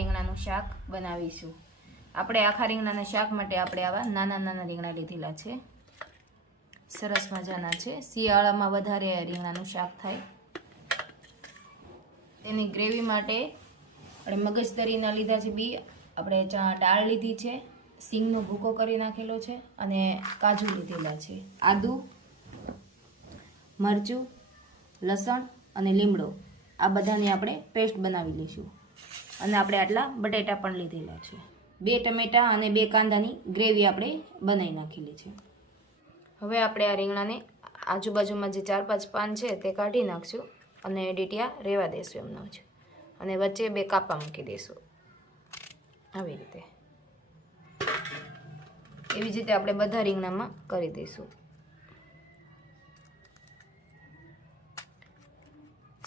રીંગણાનું શાક બનાવીશું। આપણે આખા રીંગણાના શાક માટે આપણે આવા નાના નાના રીંગણા લીધેલા છે। સરસ મજાના છે। શિયાળામાં વધારે રીંગણાનું શાક થાય। તેની ગ્રેવી માટે આપણે મગજતરીના લીધા છે બી, આપણે દાળ લીધી છે, સિંગનો ભૂકો કરી નાખેલો છે અને કાજુ લીધેલા છે, આદુ, મરચું, લસણ અને લીમડો આ બધાની આપણે પેસ્ટ બનાવી લઈશું। અને આપણે આટલા બટેટા પણ લીધેલા છે। 2 ટમેટા અને 2 કાંદાની ગ્રેવી આપણે બનાવી નાખેલી છે। હવે આપણે આ રીંગણાને આજુબાજુમાં જે 4-5 પાન છે તે કાઢી નાખશું અને ડીટિયા રેવા દેશું એમનો જ, અને વચ્ચે 2 કાપા મૂકી દઈશું આવી રીતે। એવી જ રીતે આપણે બધા રીંગણામાં કરી દઈશું।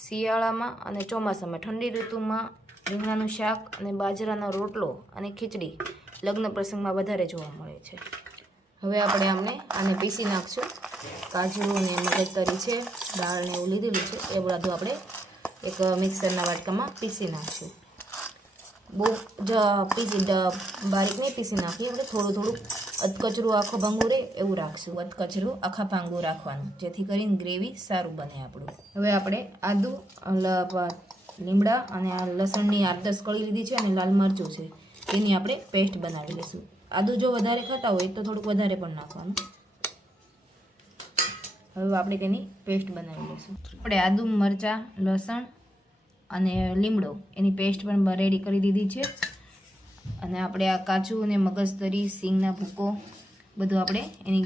શિયાળામાં અને ચોમાસામાં ઠંડી ઋતુમાં રીંગણાનું શાક અને બાજરાનો રોટલો અને ખીચડી લગ્ન પ્રસંગમાં વધારે જોવા મળે છે। હવે આપણે આને પીસી નાખશું। કાજુ અને મગજતરી છે, દાળ ને એવું લીધેલું છે એ બધું આપણે એક મિક્સરના વાટકામાં પીસી નાખશું। બહુ બારીક નહીં પીસી નાખીએ, આપણે થોડું થોડું અધકચરું આખો ભાંગું રહે એવું રાખશું। અધકચરું આખા ભાંગું રાખવાનું, જેથી કરીને ગ્રેવી સારું બને આપણું। હવે આપણે આદુ, લીમડા અને આ લસણની 8-10 કળી લીધી છે અને લાલ મરચું છે, તેની આપણે પેસ્ટ બનાવી લઈશું। આદુ જો વધારે ખાતા હોય તો થોડુંક વધારે પણ નાખવાનું। હવે આપણે તેની પેસ્ટ બનાવી લઈશું। આપણે આદુ, મરચાં, લસણ અને લીમડો એની પેસ્ટ પણ રેડી કરી દીધી છે। અને આપણે આ કાજુ અને મગજતરી, સિંગના ભૂકો બધું આપણે એની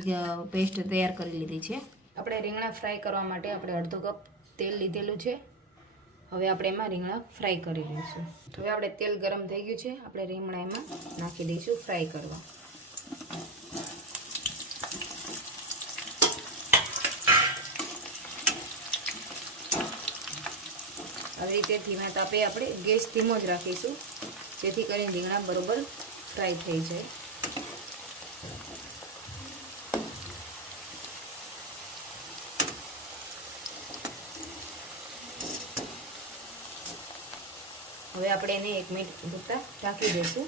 પેસ્ટ તૈયાર કરી લીધી છે। આપણે રીંગણા ફ્રાય કરવા માટે આપણે અડધો કપ તેલ લીધેલું છે। હવે આપણે એમાં રીંગણા ફ્રાય કરી લઈશું। હવે આપણે તેલ ગરમ થઈ ગયું છે, આપણે રીંગણા એમાં નાખી દઈશું ફ્રાય કરવા। આવી રીતે ધીમા તાપે આપણે ગેસ ધીમો જ રાખીશું, જેથી કરીને રીંગણા બરોબર ફ્રાય થઈ જાય। હવે આપણે એને 1 મિનિટ પૂરતા ઢાંકી દઈશું।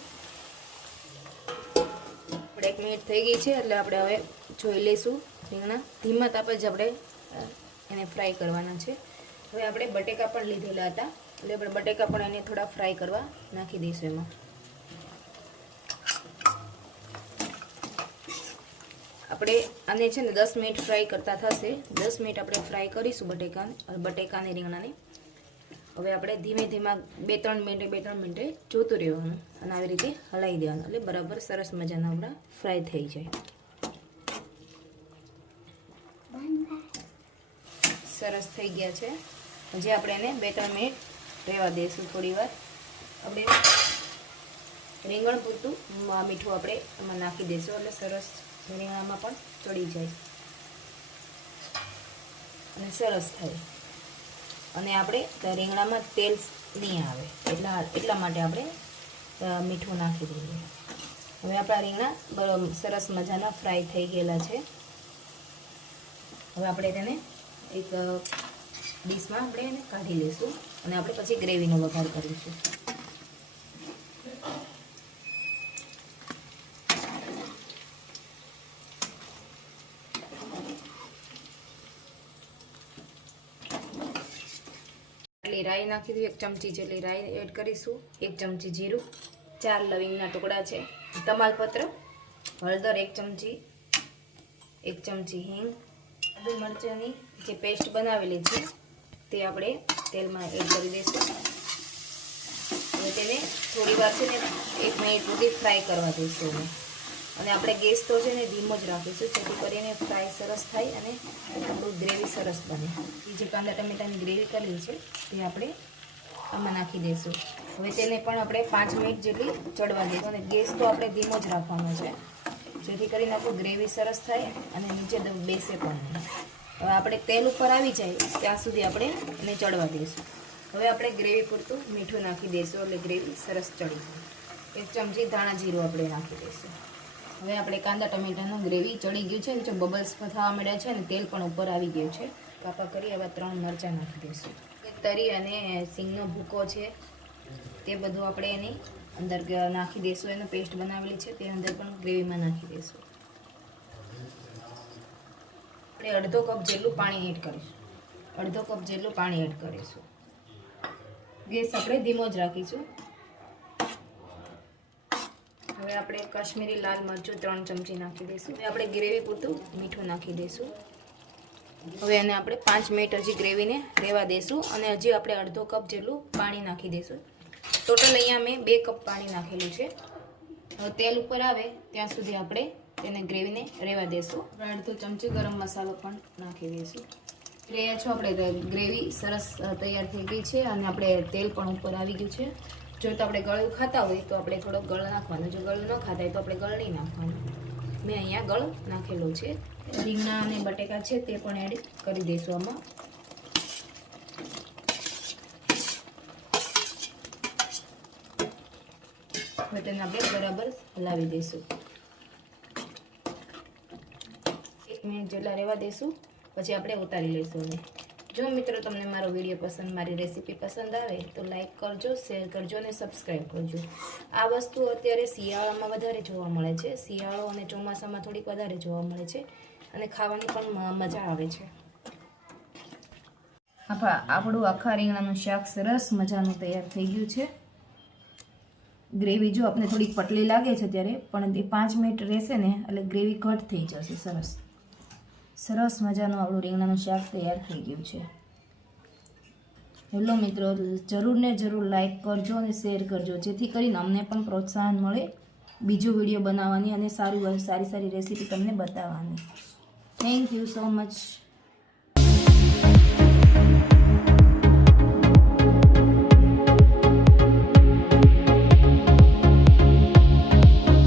આપણે 1 મિનિટ થઈ ગઈ છે એટલે આપણે હવે જોઈ લઈશું રીંગણા ધીમા તાપે જ આપણે એને ફ્રાય કરવાના છે। હવે આપણે બટેકા પણ લીધેલા હતા એટલે આપણે બટેકા પણ એને થોડા ફ્રાય કરવા નાખી દઈશું એમાં। આપણે આને છે ને 10 મિનિટ ફ્રાય કરતા થશે। 10 મિનિટ આપણે ફ્રાય કરીશું બટેકાને રીંગણાને। હવે આપણે ધીમે ધીમા 2-3 મિનિટે જોતું રહેવાનું અને આવી રીતે હલાવી દેવાનું, એટલે બરાબર સરસ મજાના આપણા ફ્રાય થઈ જાય। સરસ થઈ ગયા છે। હજી આપણે એને 2-3 મિનિટ રહેવા દઈશું થોડી વાર। આપણે રીંગણ પૂરતું મીઠું આપણે એમાં નાખી દઈશું, એટલે સરસ રીંગણામાં પણ ચડી જાય અને સરસ થાય। અને આપણે રીંગણામાં તેલ નહીં આવે એટલા માટે આપણે મીઠું નાખી દઈએ। હવે આપણા રીંગણા સરસ મજાના ફ્રાય થઈ ગયેલા છે। હવે આપણે તેને એક ડીશમાં આપણે એને કાઢી લઈશું અને આપણે પછી ગ્રેવીનો વઘાર કરીશું। રાઈ નાખી દઈએ, 1 ચમચી જેટલી રાઈ એડ કરીશું, 1 ચમચી જીરું, 4 લવિંગના ટુકડા છે, તમાલપત્ર, હળદર 1 ચમચી, 1 ચમચી હિંગ, આદુ મરચાંની જે પેસ્ટ બનાવેલી છે તે આપણે તેલમાં એડ કરી દઈશું। અને તેને થોડી વાર છે ને 1 મિનિટ સુધી ફ્રાય કરવા દઈશું અને આપણે ગેસ તો છે ને ધીમો જ રાખીશું, જેથી કરીને ફ્રાય સરસ થાય અને આપણું ગ્રેવી સરસ બને। જે કાંદા ટમેટાની ગ્રેવી કરેલી છે તે આપણે આમાં નાખી દઈશું। હવે તેને પણ આપણે 5 મિનિટ જેટલી ચડવા દઈશું અને ગેસ તો આપણે ધીમો જ રાખવાનો છે, જેથી કરીને આપણું ગ્રેવી સરસ થાય અને નીચે બેસે પણ નહીં। હવે આપણે તેલ ઉપર આવી જાય ત્યાં સુધી આપણે એને ચડવા દઈશું। હવે આપણે ગ્રેવી પૂરતું મીઠું નાખી દઈશું, એટલે ગ્રેવી સરસ ચડી જાય। 1 ચમચી ધાણા જીરું આપણે નાખી દઈશું। હવે આપણે કાંદા ટમેટાનું ગ્રેવી ચડી ગયું છે, જો બબલ્સ થવા માંડ્યા છે અને તેલ પણ ઉપર આવી ગયું છે। કાપા કરી હવે 3 મરચાં નાખી દઈશું। તરી અને સિંગનો ભૂકો છે તે બધું આપણે એની અંદર નાખી દઈશું. એનો પેસ્ટ બનાવેલી છે તે અંદર પણ ગ્રેવીમાં નાખી દઈશું. આપણે અડધો કપ જેટલું પાણી એડ કરીશું. અડધો કપ જેટલું પાણી એડ કરીશું. ગેસ આપણે ધીમો જ રાખીશું. હવે આપણે કાશ્મીરી લાલ મરચું 3 ચમચી નાખી દઈશું. હવે આપણે ગ્રેવી પૂરતું મીઠું નાખી દઈશું. હવે એને આપણે 5 મિનિટ હજી ગ્રેવીને રહેવા દઈશું અને હજી આપણે અડધો કપ જેટલું પાણી નાખી દઈશું. ટોટલ અહીંયા મેં 2 કપ પાણી નાખેલું છે. હવે તેલ ઉપર આવે ત્યાં સુધી આપણે તેને ગ્રેવીને રહેવા દઈશું. અડધો ચમચી ગરમ મસાલો પણ નાખી દઈશું. રહ્યા છો આપણે ગ્રેવી સરસ તૈયાર થઈ ગઈ છે અને આપણે તેલ પણ ઉપર આવી ગયું છે. જો તો આપણે ગળું ખાતા હોય તો આપણે થોડોક ગળ નાખવાનો, જો ગળું ન ખાતા હોય તો આપણે ગળ નહીં નાખવાનું. મેં અહીંયા ગળ નાખેલો છે. રીંગણા અને બટેકા છે તે પણ એડ કરી દઈશું આમાં. હવે તેને આપણે બરાબર હલાવી દઈશું. 1 મિનિટ જેટલા રહેવા દઈશું, પછી આપણે ઉતારી લઈશું. અને જો મિત્રો તમને મારો વિડીયો પસંદ, મારી રેસીપી પસંદ આવે તો લાઈક કરજો, શેર કરજો અને સબસ્ક્રાઈબ કરજો. આ વસ્તુ અત્યારે શિયાળામાં વધારે જોવા મળે છે. શિયાળો અને ચોમાસામાં થોડીક વધારે જોવા મળે છે અને ખાવાની પણ મજા આવે છે. આપણું આખા રીંગણાનું શાક સરસ મજાનું તૈયાર થઈ ગયું છે. ગ્રેવી જો આપણે થોડીક પતલી લાગે છે ત્યારે, પણ 5 મિનિટ રહેશે ને એટલે ગ્રેવી ઘટ થઈ જશે. સરસ મજાનું આપણું રીંગણાનું શાક તૈયાર થઈ ગયું છે. હેલો મિત્રો, જરૂર ને જરૂર લાઈક કરજો અને શેર કરજો, જેથી કરીને અમને પણ પ્રોત્સાહન મળે બીજો વિડીયો બનાવવાની અને સારી રેસીપી તમને બતાવવાની. Thank you so much.